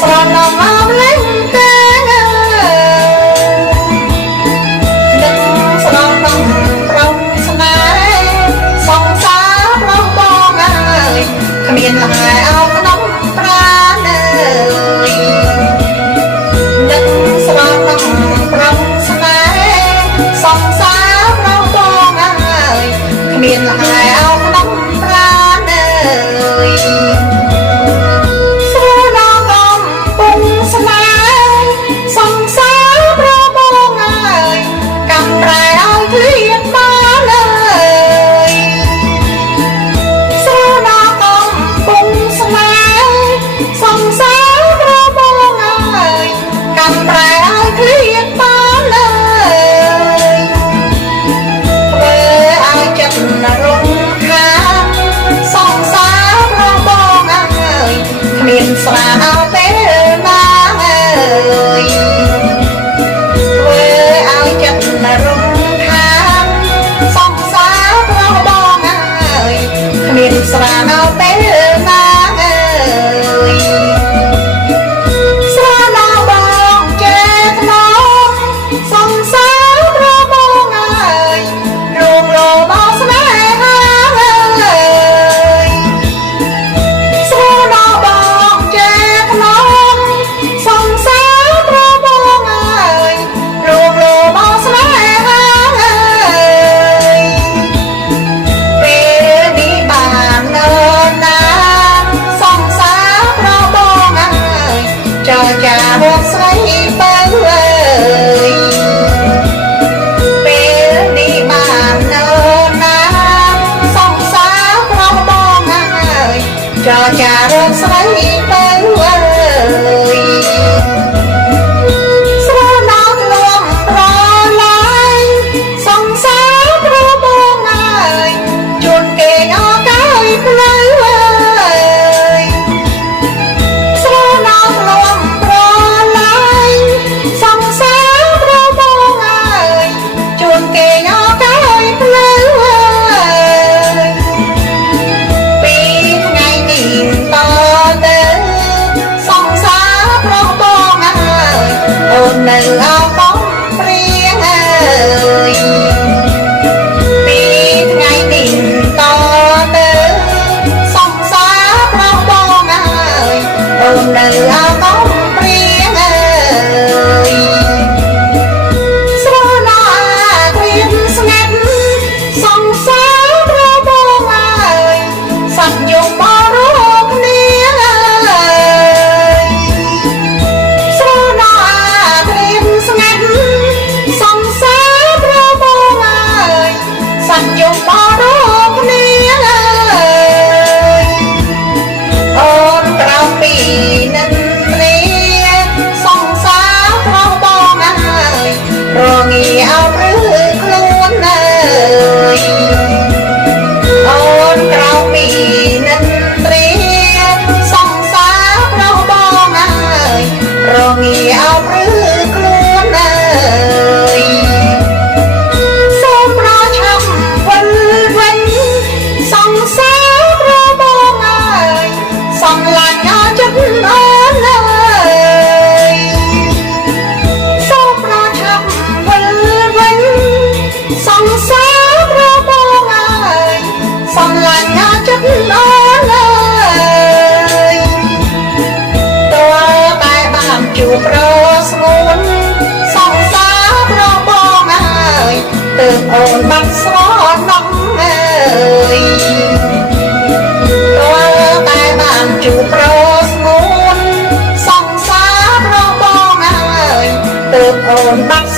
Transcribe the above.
ស្រណំអមលេងទេនឹងស្រណំប្រំស្នេហ៍សងសាប្រងបងអើយគ្មានលះអោក្នុងប្រាណើយនឹងស្រណំប្រំស្នេហ៍សងសាប្រងបងអើយគ្មានលះអោក្នុងប្រាណើយស្រាអើពេលណាអើយធ្វើឲ្យចិត្តរំខានសង្សាររបស់បងអើយគ្មានស្រាអើពេលណាអើយស្រាណាបងចេះថ្នមសង្សាររបស់បងអើយរួងលោបោស្នេហាអើយស្រាណាចារកស្រីបើអើយពេលនេះបាននៅណាសង្សាររបស់បងអើយចារកស្រីបើអើយស្រណោលំប្រឡាយសង្សាររបស់បងអើយជួនគេអើកាយផ្លូវអើយស្រណោលំសង្សាររបស់បងអើយជួនគេអើកាយផ្លូវអើយពីថ្ងៃនេះតទៅសង្សាររបស់បងអើយអូននៅអោបងព្រៀងអើយពីថ្ងៃនេះតទៅសង្សាររបស់បងអើយអូននៅអោបងព្រៀងអើយជួបរស្ងួនសង្សាររបស់បងអើយទើបអូនបាត់ស្រណំអើយរាល់តែបានជួបរស្ងួនសង្សាររបស់បងអើយទើបអូនបាត់